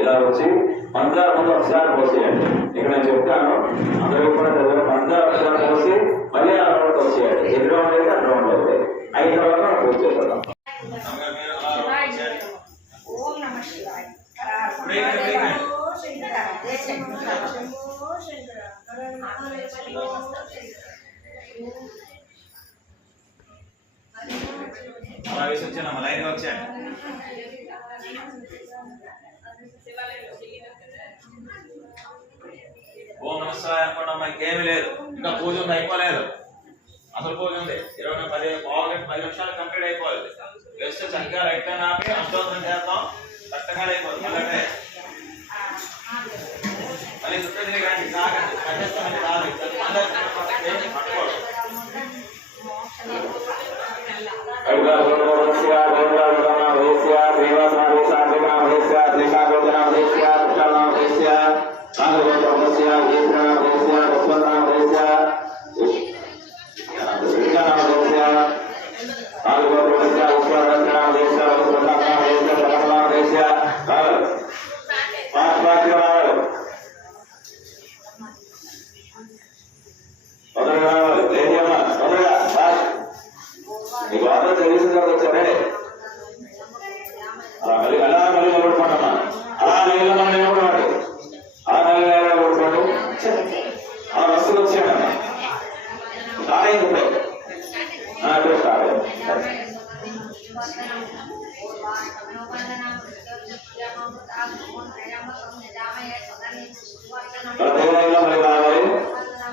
ఇలా వచ్చి పంచాక్షరాలు అక్షరాలు పోసేయండి. ఇక్కడ నేను చెప్తాను, అందరూ కూడా పంచాక్షరాలు పోసి మళ్ళీ ఆ రౌండ్ వచ్చేయండి. ఎన్ని రౌండ్ అయితే అన్ని రౌండ్ అవుతాయి. 5 తర్వాత మనం పూర్తి చేద్దాం. అలా వేసి వచ్చాను లైన్గా వచ్చాను. ఓం నమస్కారం అనుకోవడం ఇంకేమీ లేదు. ఇంకా పూజ ఉంది, అయిపోలేదు. అసలు పూజ ఉంది. 10 నిమిషాలు కంప్లీట్ అయిపోవాలి. వేస్తే చక్కగా రైట్ గా ఆపి అష్టోత్తరం చేద్దాం. కరెక్ట్గా అయిపోతుంది. మళ్ళీ చుట్టూ కానీ సాగండి. కట్టేస్తామని రాదు. పట్టుకోవడం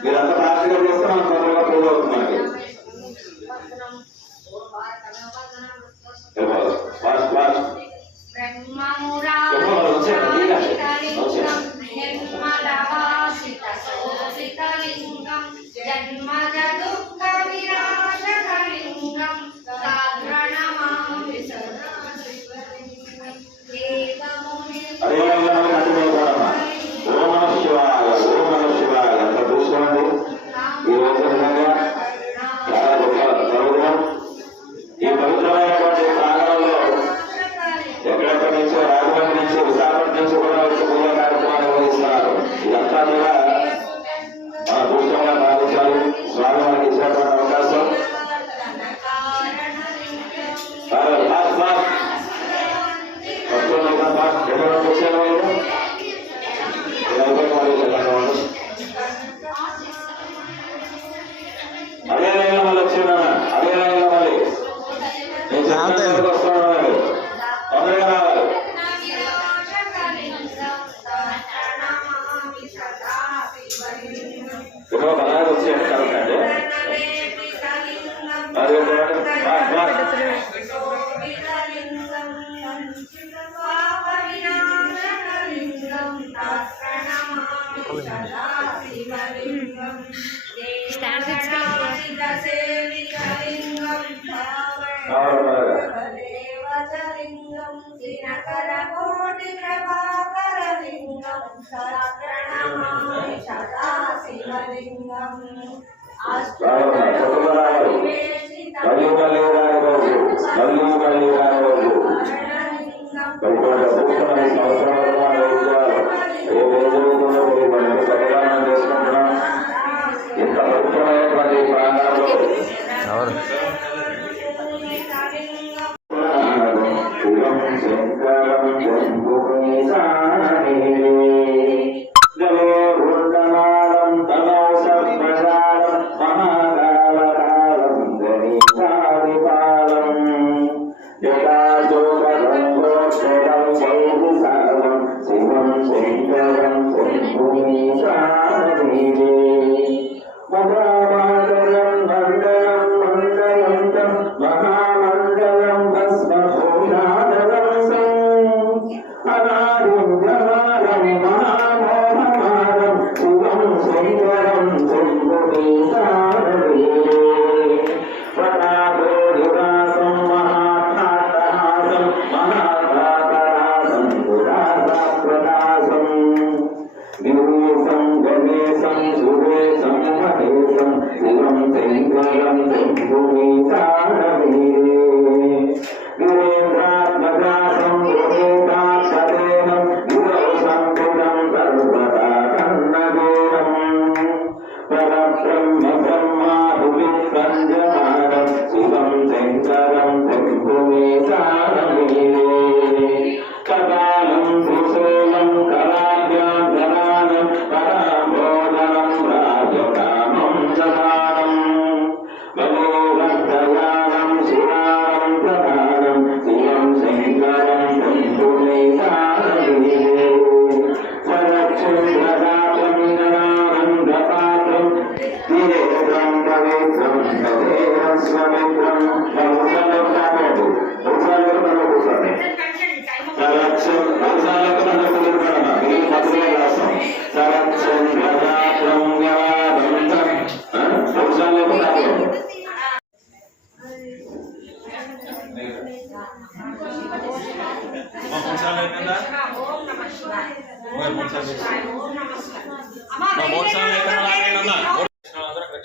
మీరంతా ప్రార్థన చేస్తే మనం తొందరగా పూజ అవుతుందండి.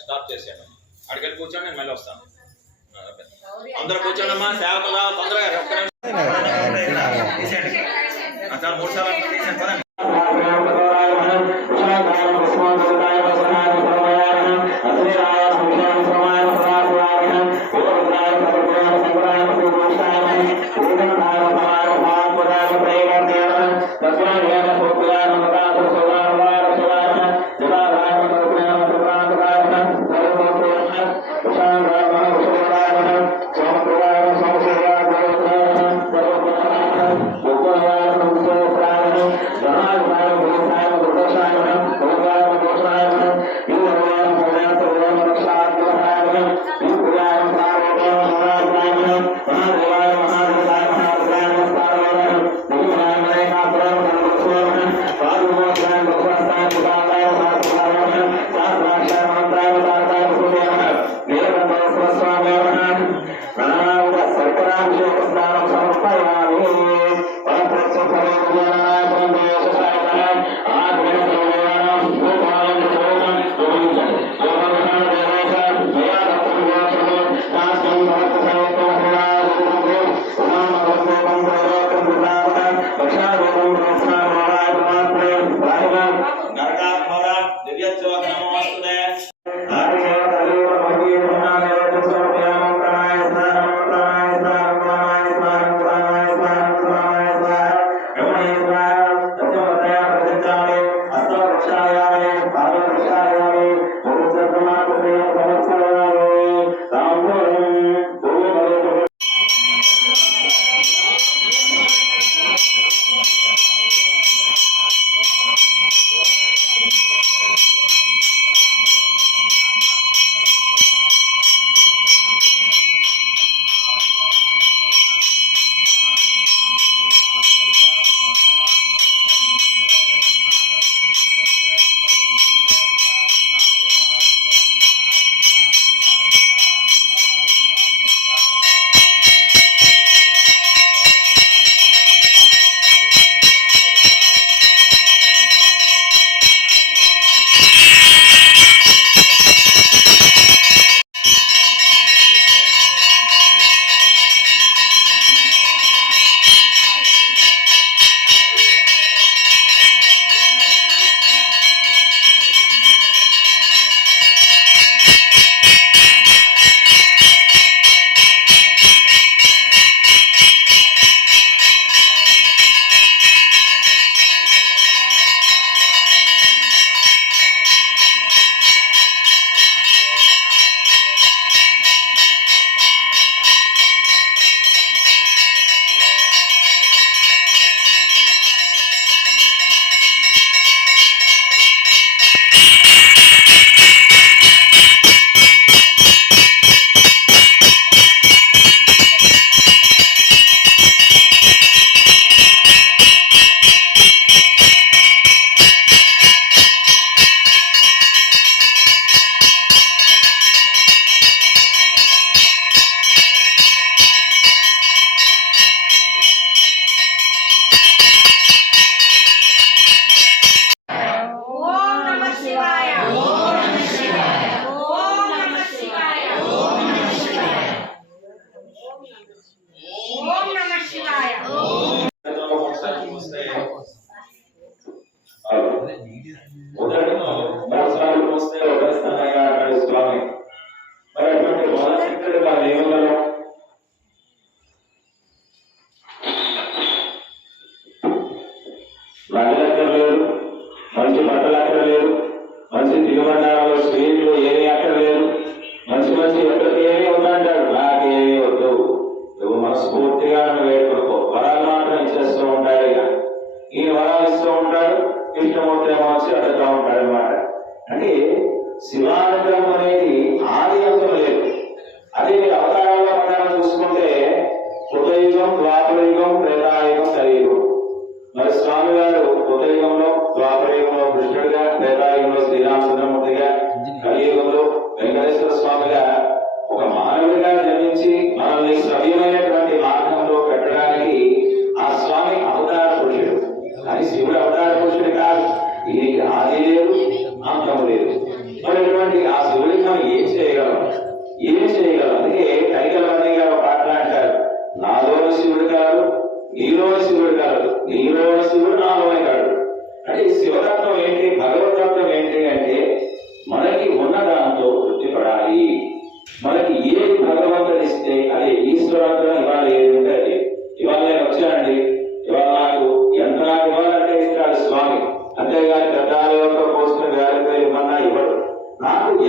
స్టాప్ చేసాను అడిగెళ్ళి కూర్చొని నేను మళ్ళీ వస్తాను అందరూ కూర్చోండమ్మా సేవకులు తొందరగా చాలా 3 సార్లు తీసాను Gracias.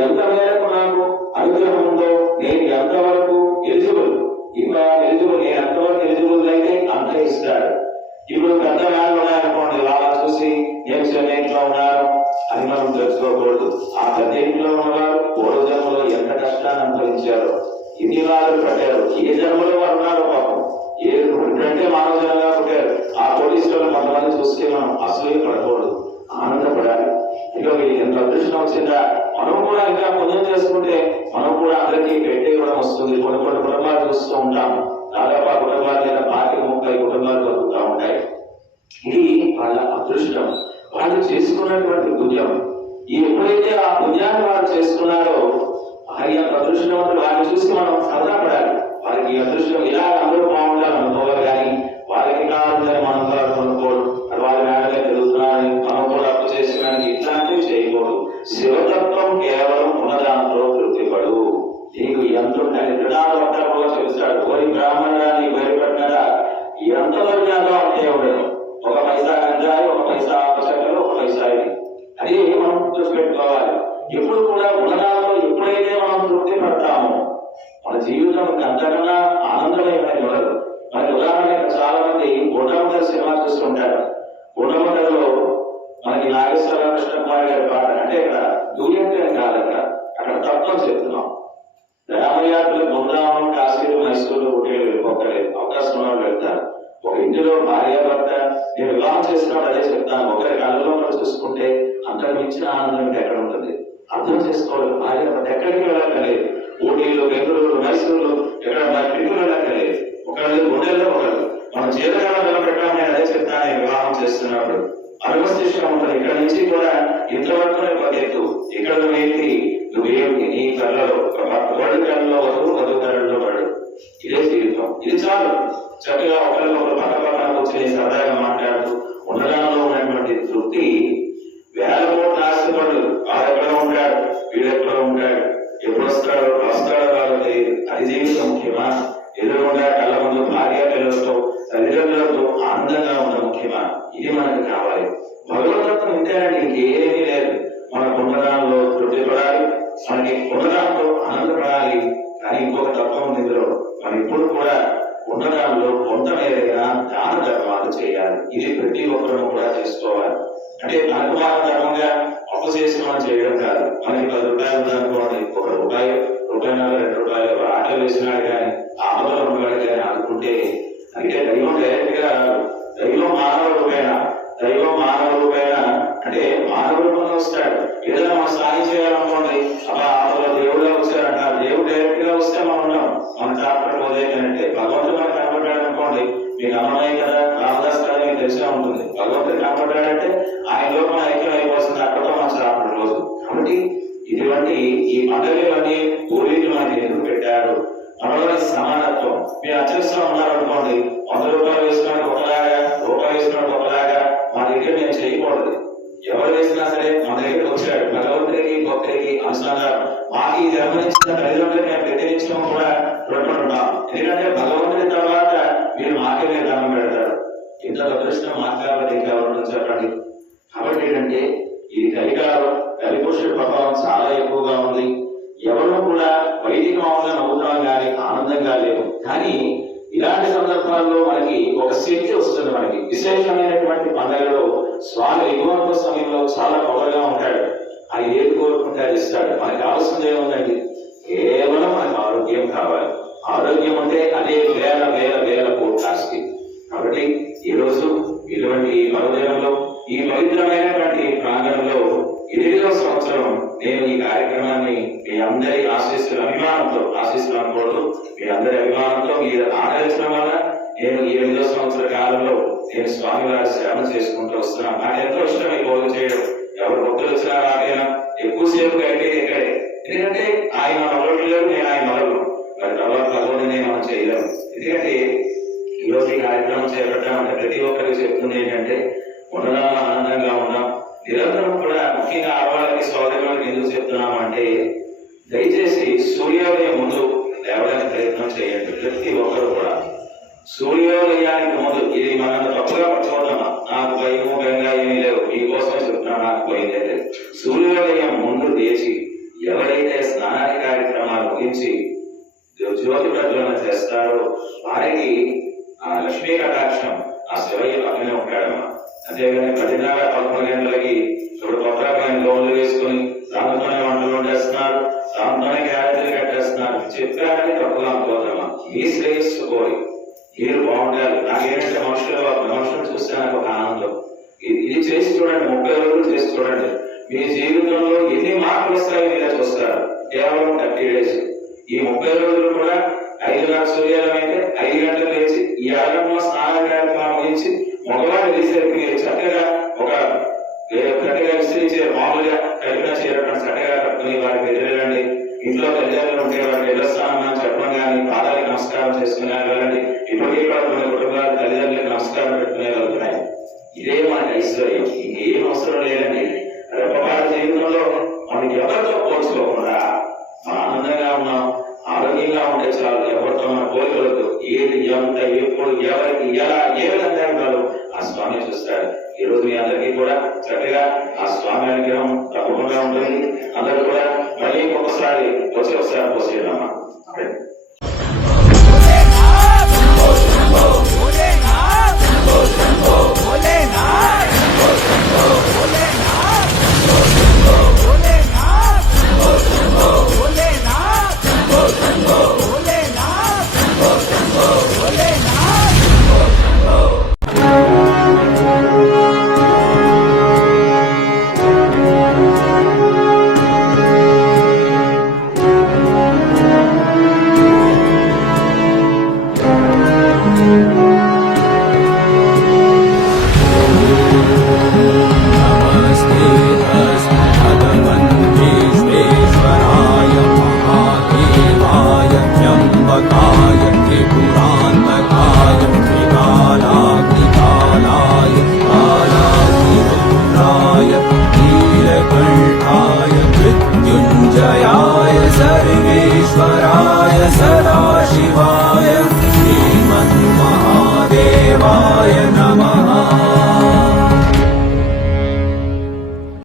ఎంత మేరకు నాకు అనుగ్రహం ఉందో, నేను ఎంతవరకు ఎలిజిబుల్, ఇంకా ఎలిజిబుల్, నేను ఎంతవరకు ఎలిజిబుల్ అయితే అంత ఇస్తాడు. ఇప్పుడు పెద్ద వాళ్ళు ఉన్నారనుకోండి, వాళ్ళని చూసి నేను చిన్న ఇంట్లో ఉన్నాను అని మనం తెలుసుకోకూడదు. ఆ పెద్ద ఇంట్లో ఉన్నవారు పూర్వజన్మలో ఎంత కష్టాన్ని అనుభవించారో, ఎన్ని వాళ్ళు పడ్డారు, ఏ జన్మలో వారు ఉన్నారో పాపం. ఇప్పుడంటే మానవ జనంగా పుట్టారు. ఆ పోలీసులను కొంతమంది చూస్తే మనం అసూయ పడకూడదు, ఆనందపడాలి. ఇక ఎంత అదృష్టం వచ్చిందా, మనం కూడా ఇంకా పుణ్యం చేసుకుంటే మనం కూడా అందరికీ పెట్టే కూడా వస్తుంది. కొన్ని కొన్ని కుటుంబాలు చూస్తూ ఉంటాం, దాదాపు ఆ కుటుంబాల మీద 25-30 కుటుంబాలు బతుకుతూ ఉంటాయి. ఇది వాళ్ళ అదృష్టం, వాళ్ళు చేసుకున్నటువంటి పుణ్యం. ఎప్పుడైతే ఆ పుణ్యాన్ని వారు చేసుకున్నారో వారి యొక్క అదృష్టం వారిని చూసి మనం సరదాపడాలి. వారికి అదృష్టం ఇలా అందరూ బాగుండాలని అనుకోవాలి, కానీ వారికి కావాలని మనం అనుకోవడం, వాళ్ళ మేడలే పెరుగుతున్నారని మనం కూడా అప్పు చేసుకోవడానికి ఇట్లాంటివి చేయకూడదు. శివతత్వం కేవలం ఉన్నదాంతో తృప్తిపడు. నీకు ఎంత కూడా చెప్తాడు, ఓరి బ్రాహ్మణుడా నీ బయటపడినారా, ఎంత దొరికాదో అంటే ఉండదు. 1 పైసా గంజాయి, 1 పైసా ఆపచక్కలు, 1 పైసా ఇది, అది మనం చూసిపెట్టుకోవాలి. ఎప్పుడు కూడా ఉన్నదాంతో ఎప్పుడైతే మనం తృప్తి పడతామో మన జీవితం అంతకన్నా ఆనందమయమైన ఉండదు. మనకి ఉదాహరణకి చాలా మంది గుండమందర సినిమా చూస్తుంటారు. గుండమందరలో మనకి నాగేశ్వర కృష్ణ కుమార్ గారి పాట, అంటే ఇక్కడ డ్యూయట్ అని కాదట, అక్కడ తత్వం చెప్తున్నాం. రామయాత్రలు బృందావనం, కాశీలు, మైసూరు, ఊటీలు వెళ్ళిపోకలేదు, అవకాశం ఉన్న వెళ్తారు. ఒక ఇంటిలో భార్య భర్త, నేను వివాహం చేస్తున్నాడు అదే చెప్తాను, ఒకరి కళ్ళలో చూసుకుంటే అంతకు మించిన ఆనందం ఎక్కడ ఉంటుంది. అర్థం చేసుకోవాలి, భార్య భర్త ఎక్కడికి వెళ్ళక్కర్లేదు, ఊటీలు, బెంగళూరు, మైసూరు, ఎక్కడ ట్రిప్పులు వెళ్ళక్కర్లేదు, ఒకళ్ళు గుండెల్లో ఒకళ్ళు. మనం జీవితంలో నిలబెట్టాం, నేను అదే చెప్తాను వివాహం చేస్తున్నప్పుడు అనుమతిష్టం ఉంటుంది. ఇక్కడ నుంచి కూడా ఇంతవరకు ఎత్తు, ఇక్కడ నువ్వేంటి, నువ్వేంటి నీ కళ్ళలో వడు కళ్ళలో వధువు, వధువు కళ్ళలో పడు. ఇదే జీవితం, ఇది చాలు. చక్కగా ఒకళ్ళు ఒకరు పక్క పక్కన కూర్చొని సరదాగా మాట్లాడుతూ ఉండడంలో ఉన్నటువంటి తృప్తి. 1000 కోట్ల ఆస్తిపడు వాడు ఎక్కడ ఉంటాడు, వీడు ఎక్కడ ఉంటాడు, ఎప్పుడు వస్తాడో రాదో తెలియదు. అది జీవితం ముఖ్యమా? ఎదురుకుండా కళ్ళ ముందు భార్య పిల్లలతో తల్లిదండ్రులతో ఆనందంగా ఉండడం ముఖ్యమా? ఇది మనకు కావాలి. భగవంతుడు ఇంతేనండి, ఇంకేమీ లేదు. మన కుండదానంలో తృప్తి పడాలి, మనకి కుండదానంలో ఆనందపడాలి. కానీ ఇంకొక తత్వం ఉంది ఇందులో, మనం ఇప్పుడు కూడా కుండదానంలో కొంత మేరగా దాన ధర్మాలు చేయాలి. ఇది ప్రతి ఒక్కరు కూడా చేసుకోవాలి. అంటే తనకు మనం ధర్మంగా అప్పు చేసి మనం చేయడం కాదు. మనకి 10 రూపాయలు ఉందనుకోండి, 1 రూపాయి, రూపాయన్నర, 2 రూపాయలు ఆటలు వేసినాడు కానీ ఆపదలు ఉన్నాడు కానీ అనుకుంటే, అంటే దైవం డైరెక్ట్ గా దైవం మానవ రూపేణ అంటే మానవ రూపంలో వస్తాడు. ఏదైనా మనం సాయం చేయాలనుకోండి, అలా ఆపదలో దేవుడుగా వచ్చారంట, దేవుడు డైరెక్ట్ గా వస్తే మనం ఉన్నాం, మన చాప్టర్ పోదేంటే భగవంతుడు మనకు కనబడ్డాడు అనుకోండి. మీకు అన్నమయ్య కదా, రామదాస్ కదా, మీకు తెలిసే ఉంటుంది. భగవంతుడు కనబడ్డాడంటే ఆయన లోపల ఐక్యం అయిపోతుంది, అక్కడతో మన చాప్టర్ రోజు. కాబట్టి ఇటువంటి ఈ పండుగలన్నీ పూర్వీకులు మనకి ఎందుకు పెట్టారు? మనలోని సమానత్వం. మీరు అత్యవసరం ఉన్నారనుకోండి, 100 రూపాయలు వేసుకోవడానికి ఒకలాగా, రూపాయలు వేసుకోవడానికి ఒకలాగా మా దగ్గర నేను చేయకూడదు. ఎవరు వేసినా సరే మన దగ్గరికి వచ్చాడు, భగవంతుడికి భక్తుడికి అనుసంధానం. మాకు ఈ జన్మనిచ్చిన తల్లిదండ్రులకి నేను ప్రతినిత్యం కూడా రుణపడుతున్నాం. ఎందుకంటే భగవంతుడి తర్వాత మీరు మాకే మీరు దానం పెడతారు. ఇంత అదృష్టం మాకు కాబట్టి ఇంకా ఎవరు చెప్పండి. కాబట్టి ఏంటంటే ఈ కలికాలం, కలిపురుషుడి ప్రభావం చాలా ఎక్కువగా ఉంది. ఎవరు కూడా బయటికి మామూలుగా నవ్వుతాం కానీ ఆనందంగా లేవు. కానీ ఇలాంటి సందర్భాల్లో మనకి ఒక శక్తి వస్తుంది. మనకి విశేషమైనటువంటి పండుగలో స్వామి యుగంతో సమయంలో చాలా పొగగా ఉంటాడు. ఆయన ఏది కోరుకుంటే అది ఇస్తాడు. మనకి కావాల్సింది ఏముందండి? కేవలం మనకు ఆరోగ్యం కావాలి. ఆరోగ్యం అంటే అదే వేల వేల వేల కోట్ల ఆస్తి. కాబట్టి ఈ రోజు ఇటువంటి పర్వదినంలో, ఈ పవిత్రమైనటువంటి ప్రాంగణంలో 8వ సంవత్సరం నేను ఈ కార్యక్రమాన్ని మీ అందరి ఆశీస్సులు అనుకోవడం, మీ అందరి అభిమానంతో మీరు ఆదరించడం వల్ల నేను ఈ 8వ సంవత్సర కాలంలో నేను స్వామివారి సేవ చేసుకుంటూ వస్తున్నాను. నాకు ఎంతో ఇష్టం ఈ భోజనం చేయడం. ఎవరు భక్తులు వచ్చినా రాకైనా ఎక్కువసేపు అయితే ఇక్కడే. ఎందుకంటే ఆయన మొదలు, నేను ఆయన మొదలు, మరి తర్వాత భగవంతుని మనం చేయలేము. ఎందుకంటే ఈరోజు ఈ కార్యక్రమం చేపట్టాం అంటే ప్రతి ఒక్కరికి చెప్తుంది ఏంటంటే ఉండడంలో ఆనందంగా ఉన్నాం. నిరంతరం కూడా ముఖ్యంగా ఆడవాళ్ళకి, సోదరులకు ఎందుకు చెప్తున్నాము అంటే, దయచేసి సూర్యోదయం ముందు లేవడానికి ప్రయత్నం చేయండి. ప్రతి ఒక్కరు కూడా సూర్యోదయానికి ముందు, ఇది మనం తప్పుగా పట్టుకోవడం, నాకు భయము బెంగా ఏమీ లేవు, మీకోసం చెప్తున్నా, నాకు భయం లేదు. సూర్యోదయం ముందు లేచి ఎవరైతే స్నానాది కార్యక్రమాలు ముగించి జ్యోతి ప్రజ్వలన చేస్తారో వారికి ఆ లక్ష్మీ కటాక్షం ఆ శివయ్య పక్కనే ఉంటాడమ్మా. అంతేగాని 10:30, 11 గంటలకి ఇప్పుడు కొత్త రకమైన లోన్లు వేసుకుని దాంతోనే వంటలు వండేస్తున్నారు, దాంతోనే గ్యారెంటీలు కట్టేస్తున్నారు. చెప్పారని తప్పుగా అనుకోదమ్మా. మీ శ్రేయస్సు కోరి మీరు బాగుండాలి. నాకేంటంటే మనుషులు చూస్తే నాకు ఒక ఆనందం. ఇది చేసి చూడండి, 30 రోజులు చేసి చూడండి. మీ జీవితంలో ఎన్ని మార్పులు వస్తాయో మీరే చూస్తారు. కేవలం 30 డేస్. ఈ 30 రోజులు కూడా 5 గంటల సూర్యోదయం అయితే 5 గంటలకు లేచి ఈ యాగంలో స్నాన కార్యక్రమం వహించి మగవాళ్ళు వేసేసరికి మీరు చక్కగా ఒక గట్టిగా విస్తరించే మామూలుగా కలిపిన చేరడం చక్కగా కట్టుకుని వారికి ఎదురెళ్ళండి. ఇంట్లో తల్లిదండ్రులు ఉంటే వారికి ఎదురుస్థానం అని చెప్పడం కానీ పాదాలకు నమస్కారం చేసుకుని వెళ్ళండి. ఇప్పటికీ కూడా కొన్ని కుటుంబాలు తల్లిదండ్రులకు నమస్కారం పెట్టుకునే వెళ్తున్నాయి. ఇదే మనకి ఐశ్వర్యం, ఇంకేం అవసరం లేదండి. రెప్పపాట జీవితంలో మనకి ఎవరితో పోల్చుకోకుండా మనం ఆనందంగా ఉన్నాం, ఆరోగ్యంగా ఉంటే చాలు. ఎవరితో మన కోరికలకు ఏది ఎంత ఎప్పుడు ఎవరికి ఎలా ఏ విధంగా ఉండాలో ఆ స్వామి చూస్తాడు. ఈ రోజు మీ అందరికీ కూడా చక్కగా ఆ స్వామి అనుగ్రహం తప్పకుండా ఉంటుంది. అందరూ కూడా మళ్ళీ ఒక్కసారి ఒకసారి పోసేయడమ్మా. सदाशिवाय श्रीमन्महादेवाय नमः।